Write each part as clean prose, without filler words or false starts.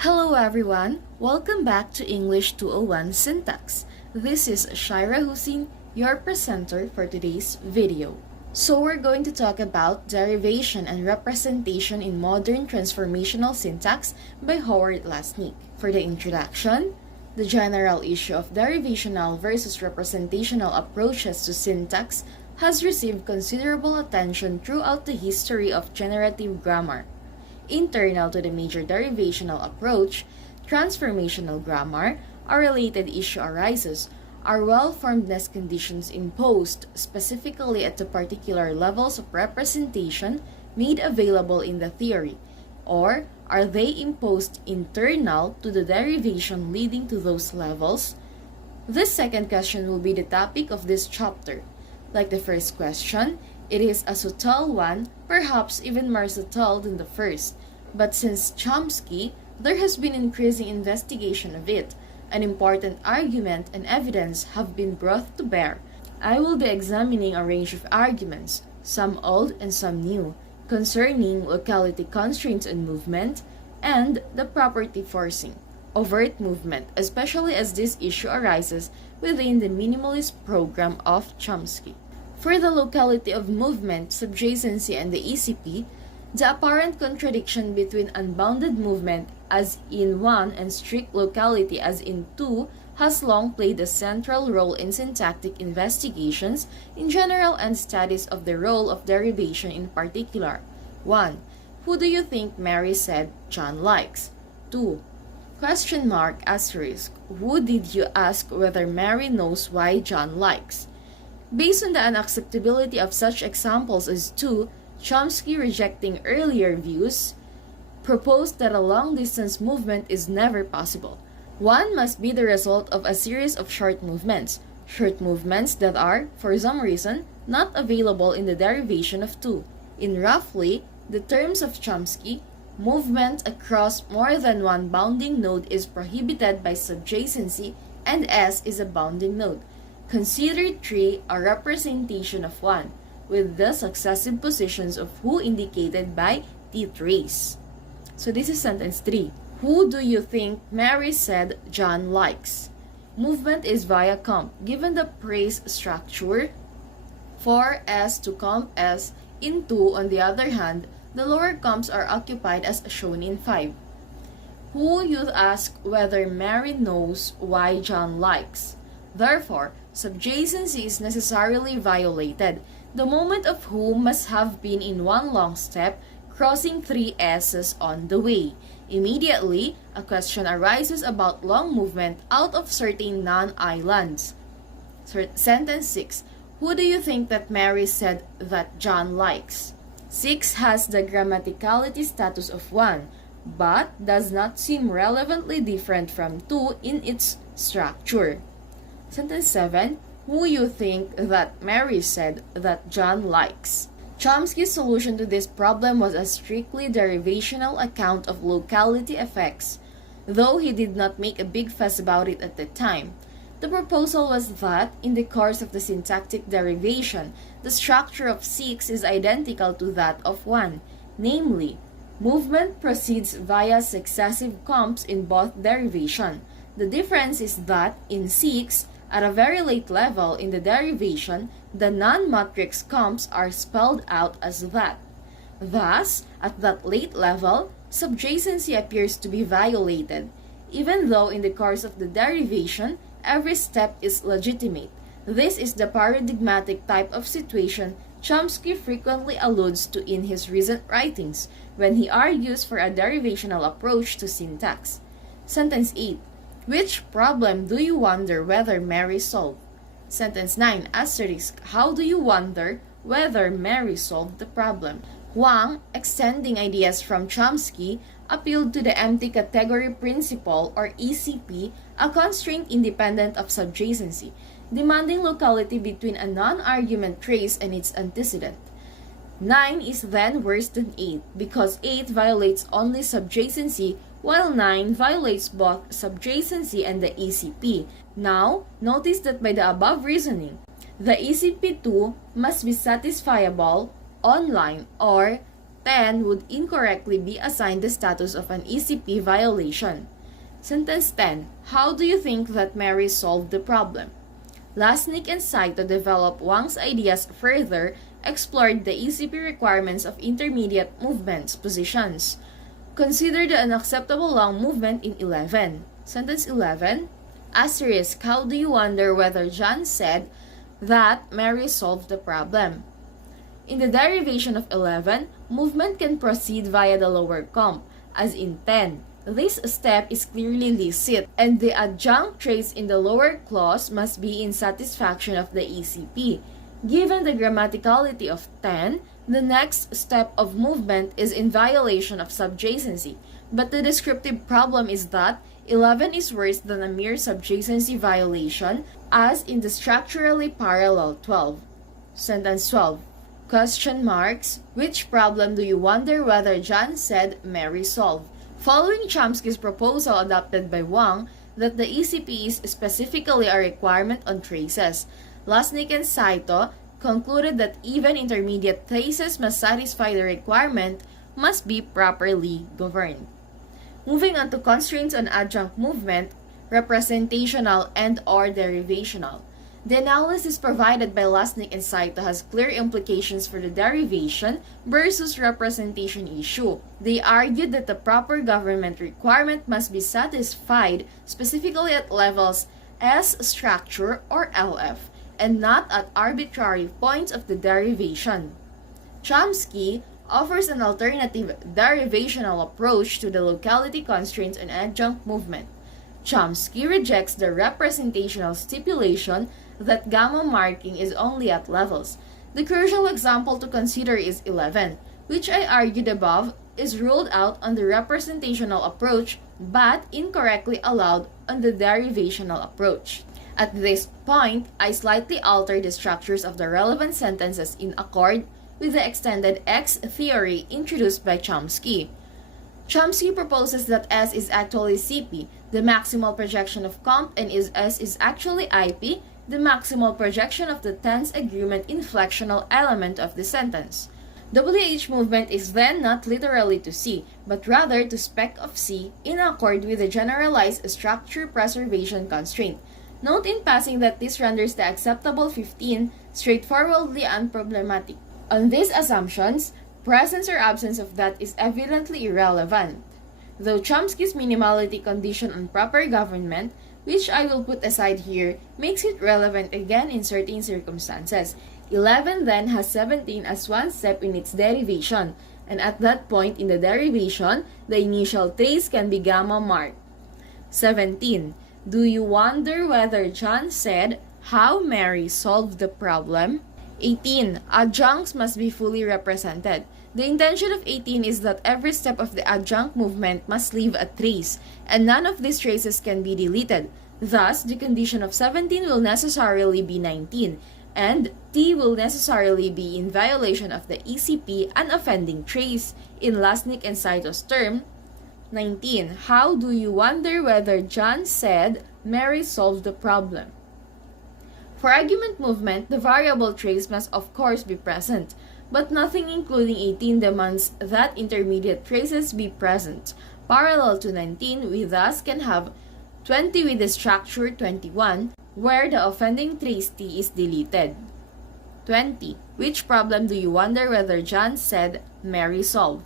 Hello everyone! Welcome back to English 201 Syntax. This is Shaira Hussein, your presenter for today's video. So we're going to talk about derivation and representation in modern transformational syntax by Howard Lasnik. For the introduction, the general issue of derivational versus representational approaches to syntax has received considerable attention throughout the history of generative grammar. Internal to the major derivational approach, transformational grammar, a related issue arises. Are well-formedness conditions imposed specifically at the particular levels of representation made available in the theory, or are they imposed internal to the derivation leading to those levels? This second question will be the topic of this chapter. Like the first question, it is a subtle one, perhaps even more subtle than the first. But since Chomsky, there has been increasing investigation of it. An important argument and evidence have been brought to bear. I will be examining a range of arguments, some old and some new, concerning locality constraints on movement and the property forcing overt movement, especially as this issue arises within the minimalist program of Chomsky. For the locality of movement, subjacency, and the ECP, the apparent contradiction between unbounded movement as in 1 and strict locality as in 2 has long played a central role in syntactic investigations in general and studies of the role of derivation in particular. 1. Who do you think Mary said John likes? 2. Question mark asterisk. Who did you ask whether Mary knows why John likes? Based on the unacceptability of such examples as 2, Chomsky, rejecting earlier views, proposed that a long-distance movement is never possible. One must be the result of a series of short movements that are, for some reason, not available in the derivation of 2. In roughly the terms of Chomsky, movement across more than one bounding node is prohibited by subjacency, and S is a bounding node. Consider 3 a representation of 1, with the successive positions of who indicated by T-trace. So this is sentence 3. Who do you think Mary said John likes? Movement is via comp. Given the praise structure, for S to comp S in 2, on the other hand, the lower comps are occupied as shown in 5. Who you ask whether Mary knows why John likes. Therefore, subjacency is necessarily violated. The moment of who must have been in one long step, crossing 3 S's on the way. Immediately, a question arises about long movement out of certain non-islands. Sentence 6. Who do you think that Mary said that John likes? 6 has the grammaticality status of 1, but does not seem relevantly different from 2 in its structure. Sentence 7. Who you think that Mary said that John likes? Chomsky's solution to this problem was a strictly derivational account of locality effects, though he did not make a big fuss about it at the time. The proposal was that, in the course of the syntactic derivation, the structure of 6 is identical to that of 1, namely, movement proceeds via successive comps in both derivation. The difference is that, in 6, at a very late level in the derivation, the non-matrix comps are spelled out as that. Thus, at that late level, subjacency appears to be violated, even though in the course of the derivation, every step is legitimate. This is the paradigmatic type of situation Chomsky frequently alludes to in his recent writings, when he argues for a derivational approach to syntax. Sentence 8. Which problem do you wonder whether Mary solved? Sentence 9 asterisk. How do you wonder whether Mary solved the problem? Huang, extending ideas from Chomsky, appealed to the empty category principle, or ECP, a constraint independent of subjacency, demanding locality between a non-argument trace and its antecedent. 9 is then worse than 8, because 8 violates only subjacency, while 9 violates both subjacency and the ECP. Now, notice that by the above reasoning, the ECP2 must be satisfiable, online, or 10 would incorrectly be assigned the status of an ECP violation. Sentence 10. How do you think that Mary solved the problem? Lasnik and Saito developed Wang's ideas further, explored the ECP requirements of intermediate movements positions. Consider the unacceptable long movement in 11. Sentence 11. Asterisk, how do you wonder whether John said that Mary solved the problem? In the derivation of 11, movement can proceed via the lower comp, as in 10. This step is clearly licit, and the adjunct trace in the lower clause must be in satisfaction of the ECP. Given the grammaticality of 10, the next step of movement is in violation of subjacency, but the descriptive problem is that 11 is worse than a mere subjacency violation, as in the structurally parallel 12. Sentence 12. Question marks. Which problem do you wonder whether John said Mary solved? Following Chomsky's proposal adopted by Wang that the ECP is specifically a requirement on traces, Lasnik and Saito concluded that even intermediate traces must satisfy the requirement must be properly governed. Moving on to constraints on adjunct movement, representational and/or derivational. The analysis provided by Lasnik and Saito has clear implications for the derivation versus representation issue. They argued that the proper government requirement must be satisfied specifically at levels S structure or LF, and not at arbitrary points of the derivation. Chomsky offers an alternative derivational approach to the locality constraints on adjunct movement. Chomsky rejects the representational stipulation that gamma marking is only at levels. The crucial example to consider is 11, which I argued above is ruled out on the representational approach but incorrectly allowed on the derivational approach. At this point, I slightly alter the structures of the relevant sentences in accord with the extended X theory introduced by Chomsky. Chomsky proposes that S is actually CP, the maximal projection of comp, and S is actually IP, the maximal projection of the tense agreement inflectional element of the sentence. WH movement is then not literally to C, but rather to spec of C in accord with the generalized structure preservation constraint. Note in passing that this renders the acceptable 15 straightforwardly unproblematic. On these assumptions, presence or absence of that is evidently irrelevant. Though Chomsky's minimality condition on proper government, which I will put aside here, makes it relevant again in certain circumstances. 11 then has 17 as one step in its derivation, and at that point in the derivation, the initial trace can be gamma marked. 17. Do you wonder whether John said how Mary solved the problem? 18. Adjuncts must be fully represented. The intention of 18 is that every step of the adjunct movement must leave a trace, and none of these traces can be deleted. Thus, the condition of 17 will necessarily be 19, and T will necessarily be in violation of the ECP unoffending trace. In Lasnik and Saito's term, 19. How do you wonder whether John said Mary solved the problem? For argument movement, the variable trace must of course be present, but nothing including 18 demands that intermediate traces be present. Parallel to 19, we thus can have 20 with the structure 21, where the offending trace T is deleted. 20. Which problem do you wonder whether John said Mary solved?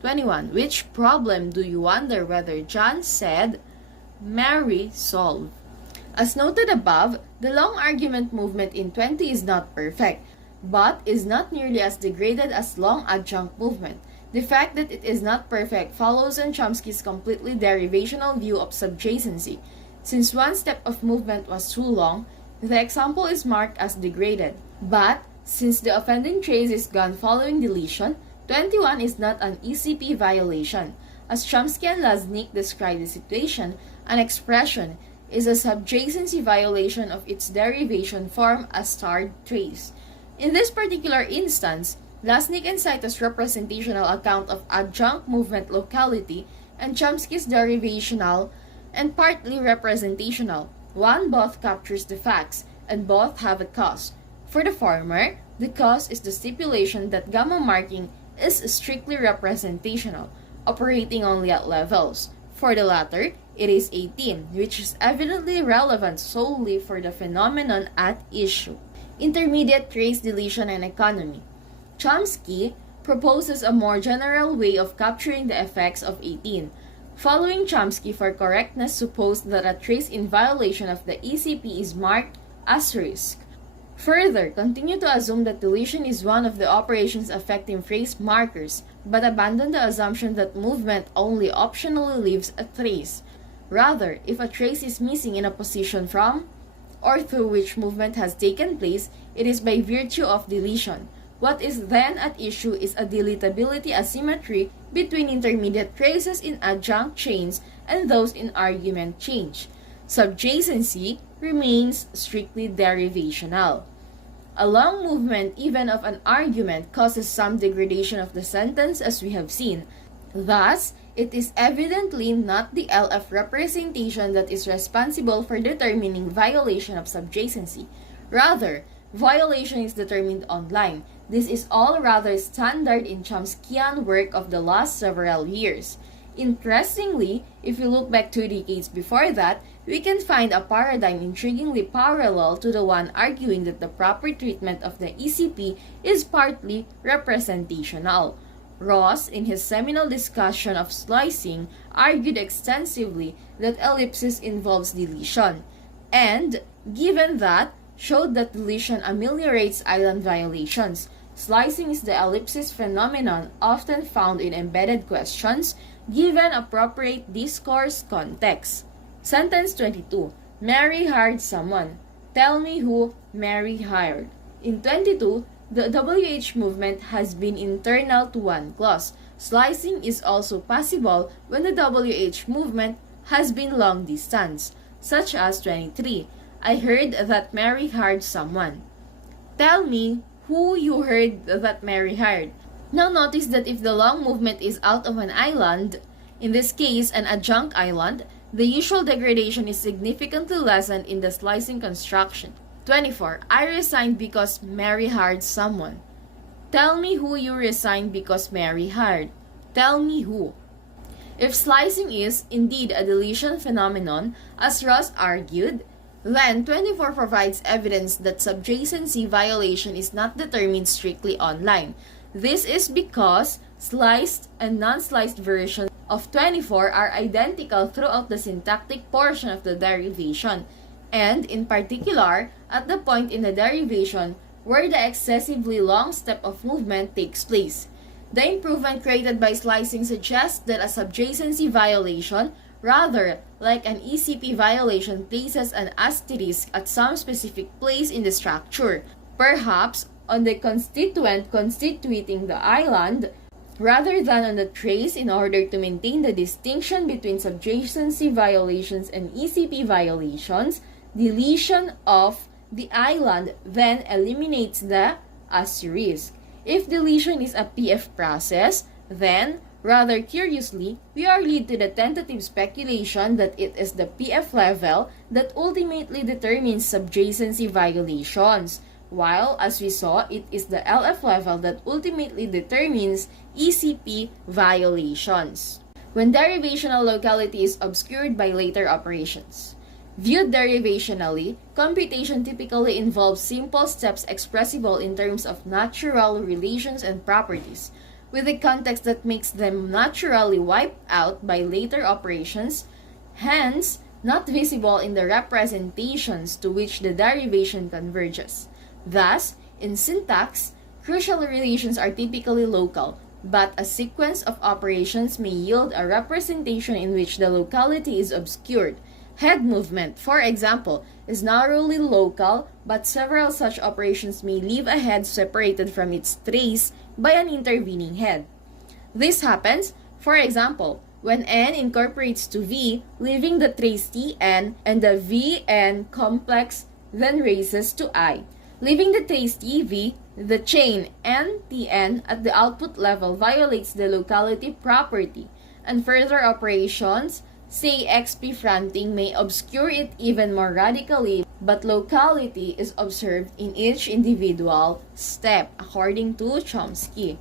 21. Which problem do you wonder whether John said Mary solved? As noted above, the long argument movement in 20 is not perfect, but is not nearly as degraded as long adjunct movement. The fact that it is not perfect follows on Chomsky's completely derivational view of subjacency. Since one step of movement was too long, the example is marked as degraded. But, since the offending trace is gone following deletion, 21 is not an ECP violation. As Chomsky and Lasnik describe the situation, an expression is a subjacency violation of its derivation form as starred trace. In this particular instance, Lasnik and Saito's representational account of adjunct movement locality and Chomsky's derivational and partly representational. One both captures the facts, and both have a cause. For the former, the cause is the stipulation that gamma marking is strictly representational, operating only at levels. For the latter, it is 18, which is evidently relevant solely for the phenomenon at issue. Intermediate trace deletion and economy. Chomsky proposes a more general way of capturing the effects of 18. Following Chomsky, for correctness, suppose that a trace in violation of the ECP is marked asterisk. Further, continue to assume that deletion is one of the operations affecting phrase markers, but abandon the assumption that movement only optionally leaves a trace. Rather, if a trace is missing in a position from or through which movement has taken place, it is by virtue of deletion. What is then at issue is a deletability asymmetry between intermediate traces in adjunct chains and those in argument change. Subjacency remains strictly derivational. A long movement, even of an argument, causes some degradation of the sentence, as we have seen. Thus, it is evidently not the LF representation that is responsible for determining violation of subjacency. Rather, violation is determined online. This is all rather standard in Chomskyan work of the last several years. Interestingly, if we look back 2 decades before that, we can find a paradigm intriguingly parallel to the one arguing that the proper treatment of the ECP is partly representational. Ross, in his seminal discussion of slicing, argued extensively that ellipsis involves deletion, and, given that, showed that deletion ameliorates island violations. Slicing is the ellipsis phenomenon often found in embedded questions, given appropriate discourse context. Sentence 22. Mary hired someone. Tell me who Mary hired. In 22, the WH movement has been internal to one clause. Slicing is also possible when the WH movement has been long distance, such as 23. I heard that Mary hired someone. Tell me who you heard that Mary hired. Now notice that if the long movement is out of an island, in this case an adjunct island, the usual degradation is significantly lessened in the slicing construction. 24. I resigned because Mary hired someone. Tell me who you resigned because Mary hired. Tell me who. If slicing is indeed a deletion phenomenon, as Ross argued, then 24 provides evidence that subjacency violation is not determined strictly online. This is because sliced and non-sliced versions of 24 are identical throughout the syntactic portion of the derivation, and in particular at the point in the derivation where the excessively long step of movement takes place. The improvement created by slicing suggests that a subjacency violation, rather like an ECP violation, places an asterisk at some specific place in the structure, perhaps on the constituent constituting the island, rather than on the trace, in order to maintain the distinction between subjacency violations and ECP violations. Deletion of the island then eliminates the asterisk. If deletion is a PF process, then, rather curiously, we are led to the tentative speculation that it is the PF level that ultimately determines subjacency violations, while, as we saw, it is the LF level that ultimately determines ECP violations, when derivational locality is obscured by later operations. Viewed derivationally, computation typically involves simple steps expressible in terms of natural relations and properties, with a context that makes them naturally wiped out by later operations, hence not visible in the representations to which the derivation converges. Thus, in syntax, crucial relations are typically local, but a sequence of operations may yield a representation in which the locality is obscured. Head movement, for example, is narrowly local, but several such operations may leave a head separated from its trace by an intervening head. This happens, for example, when n incorporates to v, leaving the trace tn, and the vn complex then raises to I. Leaving the trace tv, the chain ntn at the output level violates the locality property, and further operations, say XP fronting, may obscure it even more radically, but locality is observed in each individual step, according to Chomsky.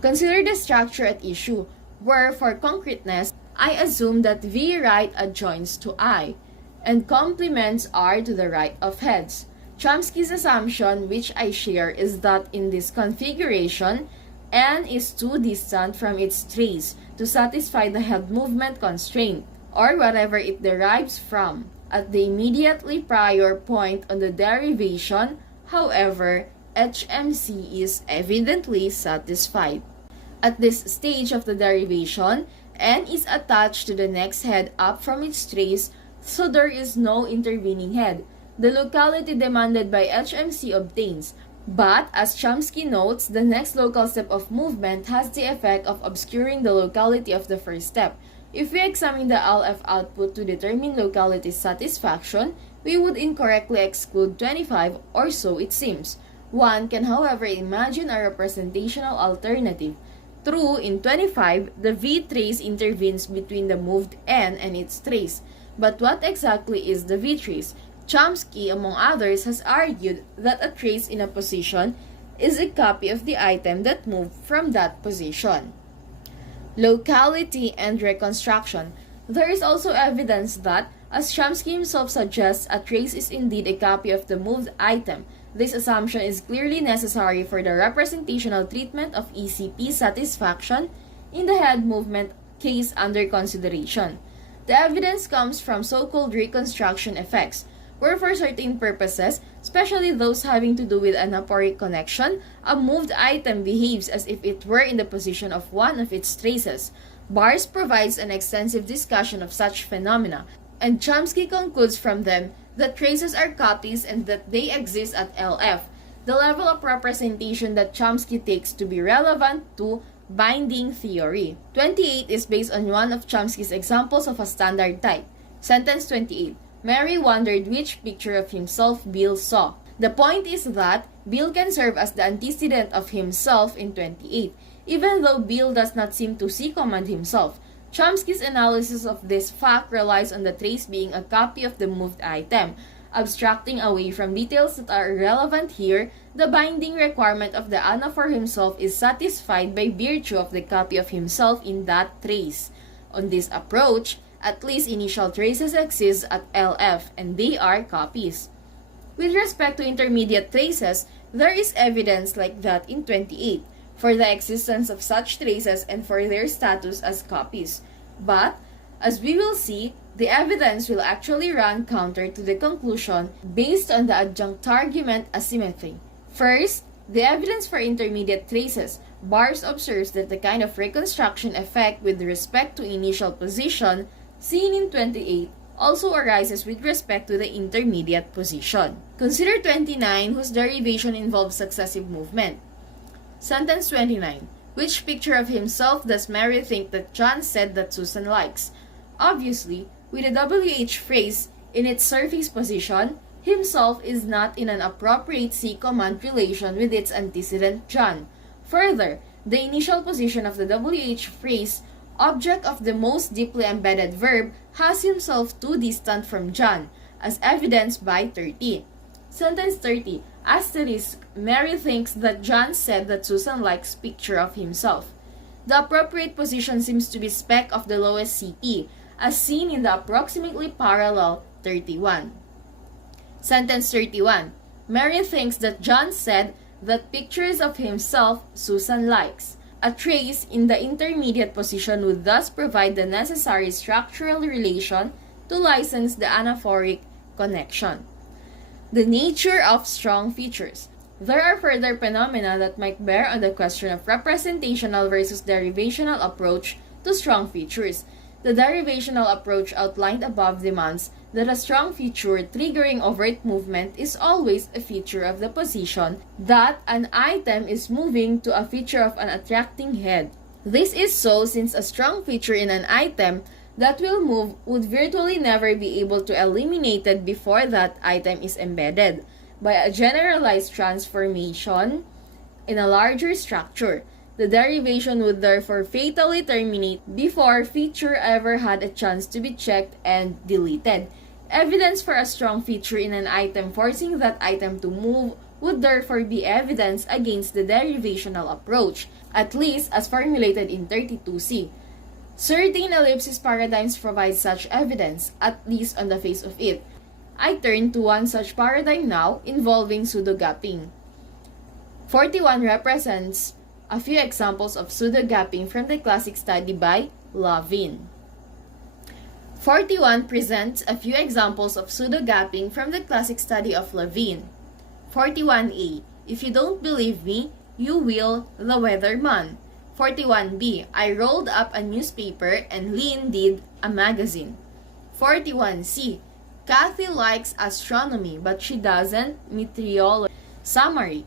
Consider the structure at issue, where for concreteness, I assume that V right adjoins to I, and complements R to the right of heads. Chomsky's assumption, which I share, is that in this configuration, N is too distant from its trace to satisfy the head movement constraint, or whatever it derives from. At the immediately prior point on the derivation, however, HMC is evidently satisfied. At this stage of the derivation, N is attached to the next head up from its trace, so there is no intervening head. The locality demanded by HMC obtains, but as Chomsky notes, the next local step of movement has the effect of obscuring the locality of the first step. If we examine the LF output to determine locality satisfaction, we would incorrectly exclude 25, or so it seems. One can, however, imagine a representational alternative. True, in 25, the V trace intervenes between the moved N and its trace. But what exactly is the V trace? Chomsky, among others, has argued that a trace in a position is a copy of the item that moved from that position. Locality and reconstruction. There is also evidence that, as Chomsky himself suggests, a trace is indeed a copy of the moved item. This assumption is clearly necessary for the representational treatment of ECP satisfaction in the head movement case under consideration. The evidence comes from so-called reconstruction effects, where for certain purposes, especially those having to do with an aphoric connection, a moved item behaves as if it were in the position of one of its traces. Bars provides an extensive discussion of such phenomena, and Chomsky concludes from them that traces are copies and that they exist at LF, the level of representation that Chomsky takes to be relevant to binding theory. 28 is based on one of Chomsky's examples of a standard type. Sentence 28. Mary wondered which picture of himself Bill saw. The point is that Bill can serve as the antecedent of himself in 28, even though Bill does not seem to see command himself. Chomsky's analysis of this fact relies on the trace being a copy of the moved item. Abstracting away from details that are irrelevant here, the binding requirement of the anaphor himself is satisfied by virtue of the copy of himself in that trace. On this approach, at least initial traces exist at LF, and they are copies. With respect to intermediate traces, there is evidence like that in 28, for the existence of such traces and for their status as copies. But, as we will see, the evidence will actually run counter to the conclusion based on the adjunct argument asymmetry. First, the evidence for intermediate traces. Bars observes that the kind of reconstruction effect with respect to initial position seen in 28 also arises with respect to the intermediate position. Consider 29, whose derivation involves successive movement. Sentence 29. Which picture of himself does Mary think that John said that Susan likes? Obviously, with the WH phrase in its surface position, himself is not in an appropriate C-command relation with its antecedent John. Further, the initial position of the WH phrase, object of the most deeply embedded verb, has himself too distant from John, as evidenced by 30. Sentence 30. Asterisk, Mary thinks that John said that Susan likes picture of himself. The appropriate position seems to be spec of the lowest CP, as seen in the approximately parallel 31. Sentence 31. Mary thinks that John said that pictures of himself Susan likes. A trace in the intermediate position would thus provide the necessary structural relation to license the anaphoric connection. The nature of strong features. There are further phenomena that might bear on the question of representational versus derivational approach to strong features. The derivational approach outlined above demands that a strong feature triggering overt movement is always a feature of the position that an item is moving to a feature of an attracting head. This is so since a strong feature in an item that will move would virtually never be able to eliminate it before that item is embedded by a generalized transformation in a larger structure. The derivation would therefore fatally terminate before feature ever had a chance to be checked and deleted. Evidence for a strong feature in an item forcing that item to move would therefore be evidence against the derivational approach, at least as formulated in 32C. Certain ellipsis paradigms provide such evidence, at least on the face of it. I turn to one such paradigm now involving pseudo-gapping. 41 represents a few examples of pseudo-gapping from the classic study by Levin. 41 presents a few examples of pseudo-gapping from the classic study of Levin. 41A. If you don't believe me, you will, the weatherman. 41B. I rolled up a newspaper and Lynn did a magazine. 41C. Kathy likes astronomy but she doesn't meteorology. Summary.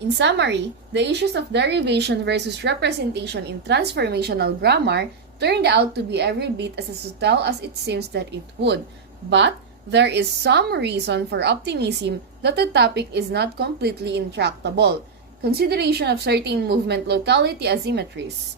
In summary, the issues of derivation versus representation in transformational grammar turned out to be every bit as subtle as it seems that it would. But there is some reason for optimism that the topic is not completely intractable. Consideration of certain movement locality asymmetries.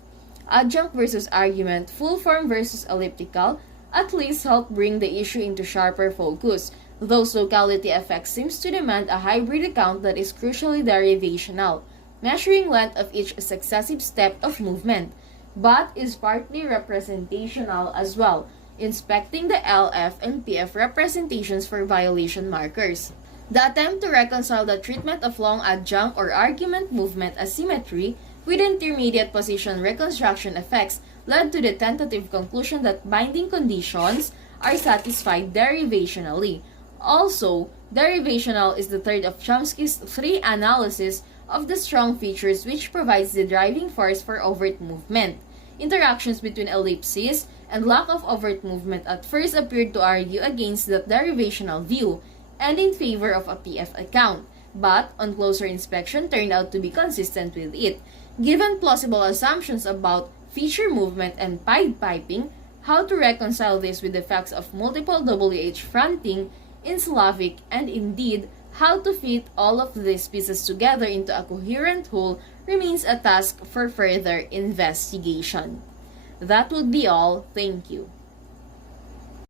Adjunct versus argument, full form versus elliptical, at least help bring the issue into sharper focus. Those locality effects seems to demand a hybrid account that is crucially derivational, measuring length of each successive step of movement, but is partly representational as well, inspecting the LF and PF representations for violation markers. The attempt to reconcile the treatment of long adjunct or argument movement asymmetry with intermediate position reconstruction effects led to the tentative conclusion that binding conditions are satisfied derivationally. Also, derivational is the third of Chomsky's three analyses of the strong features which provides the driving force for overt movement. Interactions between ellipses and lack of overt movement at first appeared to argue against that derivational view and in favor of a PF account, but on closer inspection turned out to be consistent with it. Given plausible assumptions about feature movement and pied piping, how to reconcile this with the facts of multiple WH fronting in Slavic, and indeed, how to fit all of these pieces together into a coherent whole remains a task for further investigation. That would be all. Thank you.